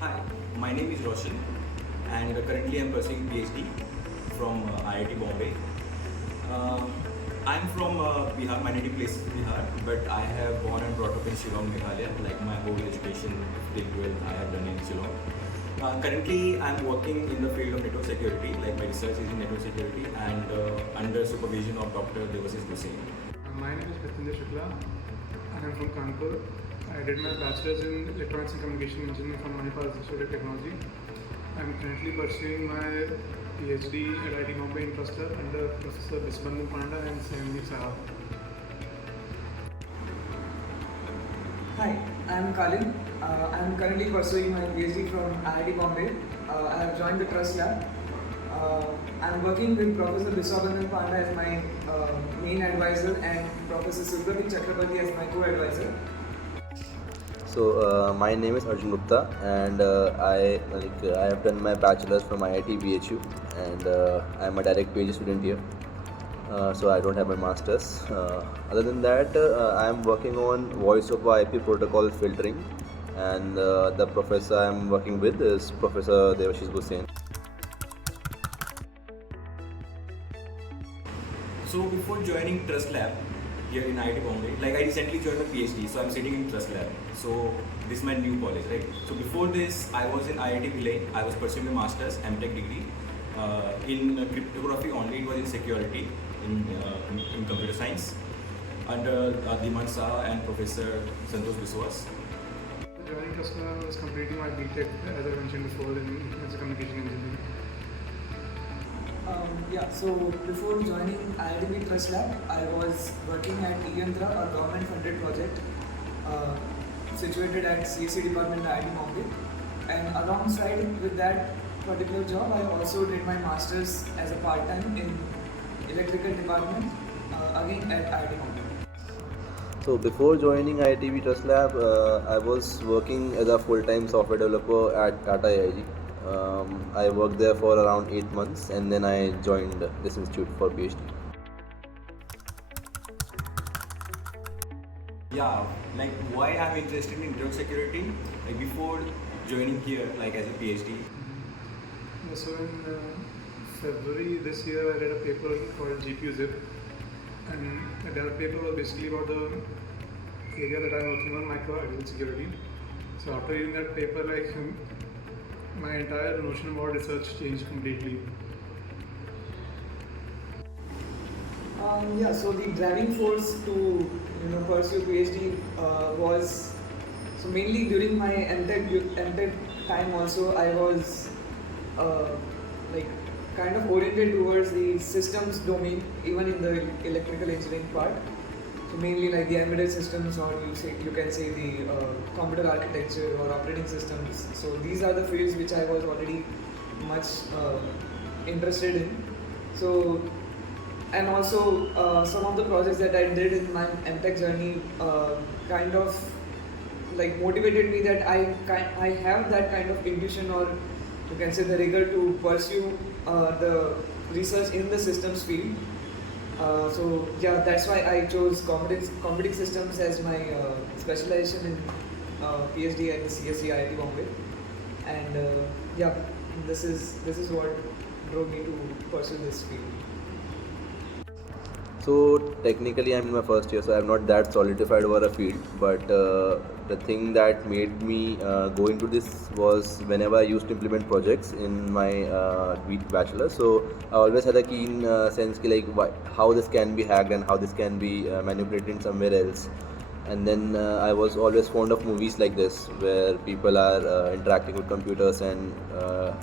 Hi, my name is Roshan and currently I'm pursuing Ph.D. from IIT Bombay. Uh, I'm from Bihar, my native place is Bihar, but I have born and brought up in Shillong, Meghalaya. Like my whole education till 12th I have done in Shillong. Currently I'm working in the field of network security, like my research is in network security and under supervision of Dr. Devasis Gussain. My name is Mrityunjay Shukla. I am from Kanpur. I did my bachelor's in electronics and communication engineering from Manipal Institute of Technology. I am currently pursuing my Ph.D. at IIT Bombay in Trust Lab under Professor Bisbandhu Panda and Sandeep Saha. Hi, I am Kalind. I am currently pursuing my PhD from IIT Bombay. I have joined the Trust Lab. I am working with Professor Bisbandhu Panda as my main advisor and Professor Subrati Chakrabarti as my co-advisor. So my name is Arjun Gupta, and I have done my bachelor's from IITBHU, and I am a direct PhD student here. So I don't have my master's. Other than that, I am working on voice over IP protocol filtering, and the professor I am working with is Professor Devasis Gussain. So before joining Trust Lab here in IIT Bombay, like I recently joined a PhD, so I'm sitting in Trust Lab. So this is my new college, right? So before this, I was in IIT Bhilai. I was pursuing a master's MTech degree in cryptography only. It was in security in computer science under Diman Saha and Professor Santosh Biswas. Joining Trust Lab was completing my BTech, as I mentioned before, in electronics and communication engineering. So before joining IITB Trust Lab, I was working at Yantra, a government-funded project situated at CSE department at IIT Bombay. And alongside with that particular job, I also did my master's as a part-time in electrical department again at IIT Bombay. So before joining IITB Trust Lab, I was working as a full-time software developer at Tata AIG. I worked there for around 8 months, and then I joined this institute for PhD. Yeah, like why I'm interested in network security? Like before joining here, like as a PhD. So in February this year, I read a paper called GPU Zip, and that paper was basically about the area that I'm working on, micro-identity security. So after reading that paper, my entire notion about research changed completely. So the driving force to pursue PhD was mainly during my MTech time. Also, I was kind of oriented towards the systems domain, even in the electrical engineering part. So mainly like the embedded systems, or you can say the computer architecture or operating systems. So these are the fields which I was already much interested in. So and also some of the projects that I did in my MTech journey kind of like motivated me that I have that kind of intuition, or you can say the rigor to pursue the research in the systems field. That's why I chose computing systems as my specialization in PhD at the CSE IIT Bombay, and this is what drove me to pursue this field. So technically I'm in my first year, so I'm not that solidified over a field, but the thing that made me go into this was whenever I used to implement projects in my bachelor. So I always had a keen sense how this can be hacked and how this can be manipulated somewhere else. And then I was always fond of movies like this, where people are interacting with computers and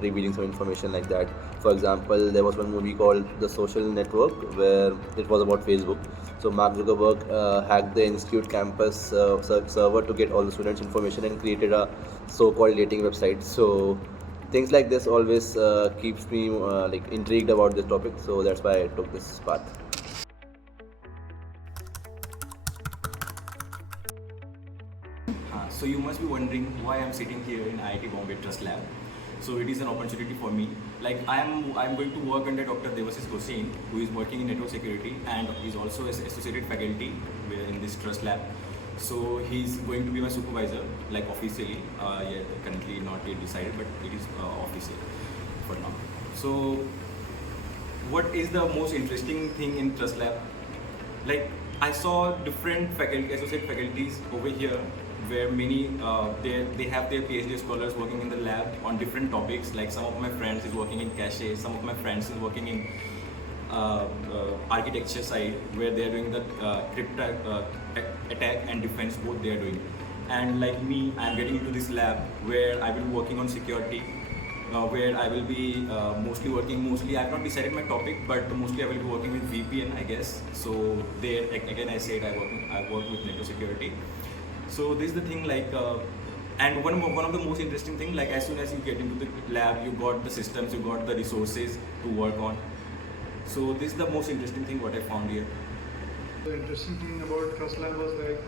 revealing some information like that. For example, there was one movie called The Social Network, where it was about Facebook. So Mark Zuckerberg hacked the institute campus server to get all the students' information and created a so-called dating website. So things like this always keeps me intrigued about this topic. So that's why I took this path. So you must be wondering why I'm sitting here in IIT Bombay Trust Lab. So it is an opportunity for me. Like I'm going to work under Dr. Devasis Gussain, who is working in network security and is also associated faculty in this Trust Lab. So he's going to be my supervisor, like officially. Yeah, currently not yet decided, but it is official for now. So what is the most interesting thing in Trust Lab? Like I saw different faculty, associate faculties over here, where many they have their PhD scholars working in the lab on different topics. Like some of my friends is working in cache, some of my friends is working in architecture side, where they are doing the crypto attack and defense, both they are doing. And like me, I am getting into this lab where I will be working on security, where I will be mostly I have not decided my topic, but mostly I will be working with VPN, I guess. So there again I said I work with network security. So this is the thing, like and one of the most interesting thing, like as soon as you get into the lab, you got the systems, you got the resources to work on. So this is the most interesting thing what I found here. The interesting thing about Trust Lab was like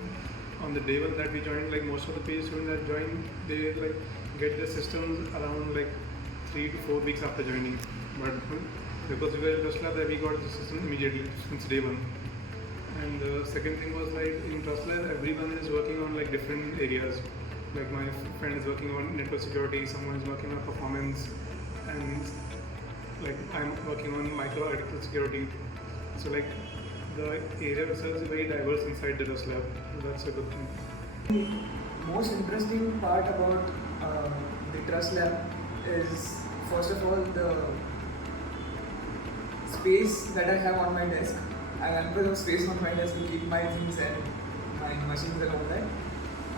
on the day one that we joined, like most of the PhD students that joined, they like get their systems around like 3 to 4 weeks after joining. But because we were in Trust Lab, that we got the system immediately since day one. And the second thing was like in Trust Lab, everyone is working on like different areas. Like my friend is working on network security, someone is working on performance, and like I'm working on micro-article security. So like the area itself is very diverse inside the Trust Lab. So that's a good thing. The most interesting part about the Trust Lab is, first of all, the space that I have on my desk. I have ample of space on my desk to keep my things and my machines and all that.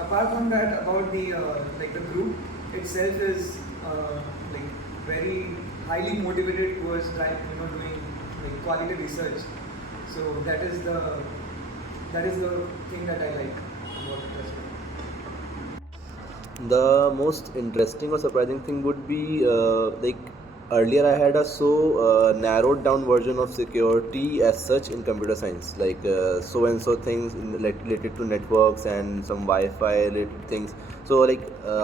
Apart from that, about the the group itself is like very highly motivated towards doing like quality research. So that is the thing that I like about the Trust Lab. The most interesting or surprising thing would be like earlier I had a so narrowed down version of security as such in computer science, like so and so things related to networks and some Wi-Fi related things. So like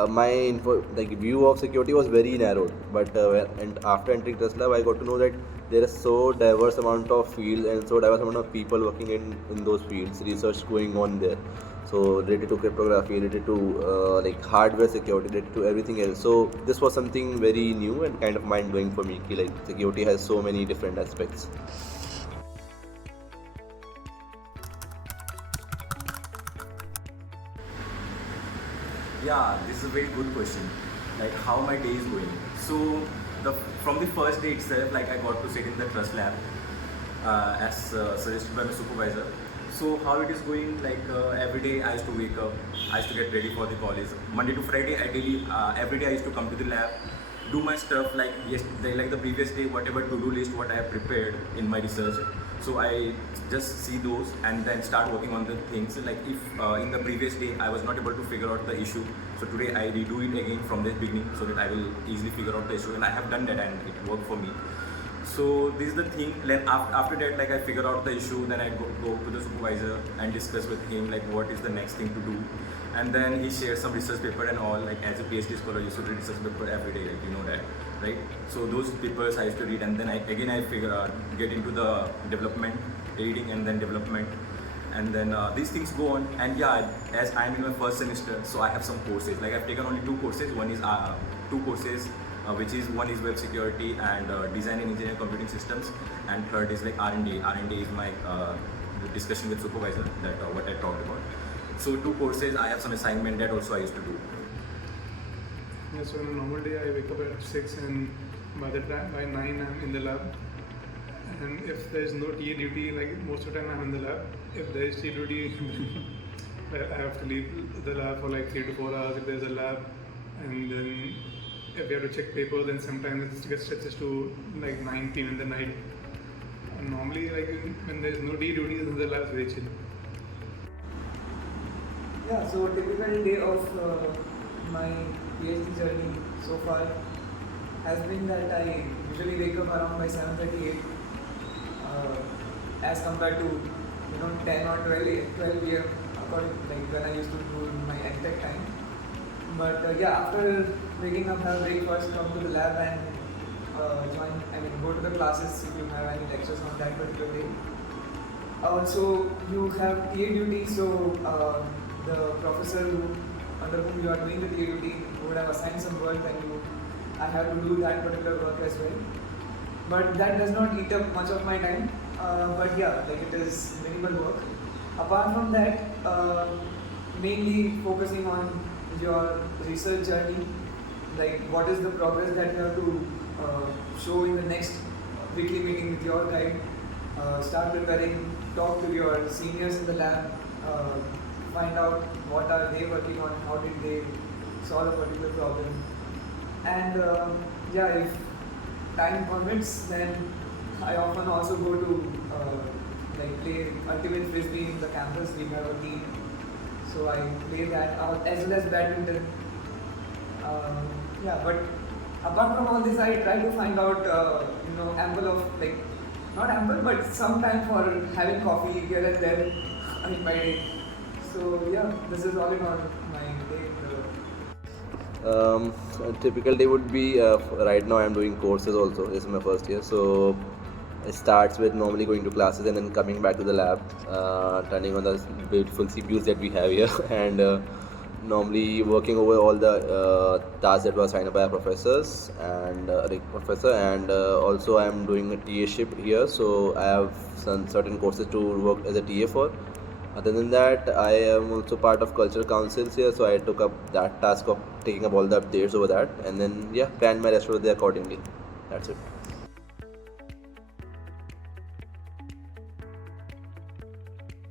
my view of security was very narrowed, but and after entering Trust Lab, I got to know that there is so diverse amount of fields and so diverse amount of people working in those fields, research going on there. So related to cryptography, related to like hardware security, related to everything else. So this was something very new and kind of mind blowing for me. Like security has so many different aspects. Yeah, this is a very good question. Like how my day is going. So from the first day itself, like I got to sit in the Trust Lab as suggested by my supervisor. So how it is going, like every day I used to wake up, I used to get ready for the college. Monday to Friday, every day I used to come to the lab, do my stuff like the previous day, whatever to-do list, what I have prepared in my research. So I just see those and then start working on the things. Like if in the previous day I was not able to figure out the issue, so today I redo it again from the beginning so that I will easily figure out the issue, and I have done that and it worked for me. So this is the thing. Then after that, like I figure out the issue, then I go to the supervisor and discuss with him like what is the next thing to do, and then he shares some research paper and all. Like as a PhD scholar, you should read research paper every day, like you know that, right? So those papers I used to read, and then I figure out, get into the development, reading and then development, and then these things go on. And yeah, as I am in my first semester, so I have some courses. Like I've taken only 2 courses. One is 2 courses. Which is one is web security and design and engineering computing systems, and third is like R&D. R&D is my discussion with supervisor, that what I talked about. So 2 courses, I have some assignment that also I used to do. Yeah, so on a normal day I wake up at 6 and by 9 I'm in the lab. And if there is no TA duty, like most of the time I'm in the lab. If there is TA duty, I have to leave the lab for like 3 to 4 hours if there's a lab, and then if we have to check papers, then sometimes it gets stretches to like 9 p.m. in the night. And normally, like when there's no day duty, then the lab is very chill. Yeah, so a typical day of my PhD journey so far has been that I usually wake up around by 7:38, as compared to 10 or 12 p.m. according like when I used to do my MTech time. But yeah, after waking up, have breakfast, come to the lab and go to the classes if you have any lectures on that particular day. Also, you have TA duty, so the professor under whom you are doing the creativity would have assigned some work and I have to do that particular work as well. But that does not eat up much of my time. But yeah, like it is minimal work. Apart from that, mainly focusing on your research journey, like what is the progress that you have to show in the next weekly meeting with your guide, start preparing, talk to your seniors in the lab, find out what are they working on, how did they solve a particular problem, and yeah, if time permits, then I often also go to like play ultimate frisbee in the campus. We have a team, so I play that as well as badminton. Yeah, but apart from all this, I try to find out ample of like not ample, but some time for having coffee here and there in my day. So yeah, this is all in all my day. A typical day would be right now I'm doing courses also. This is my first year, so it starts with normally going to classes and then coming back to the lab, turning on the beautiful CPUs that we have here, and normally working over all the tasks that were assigned by our professors and professor, and also I'm doing a TA-ship here, so I have some certain courses to work as a TA for. Other than that, I am also part of cultural councils here, so I took up that task of taking up all the updates over that, and then yeah, plan my rest of the day accordingly. That's it.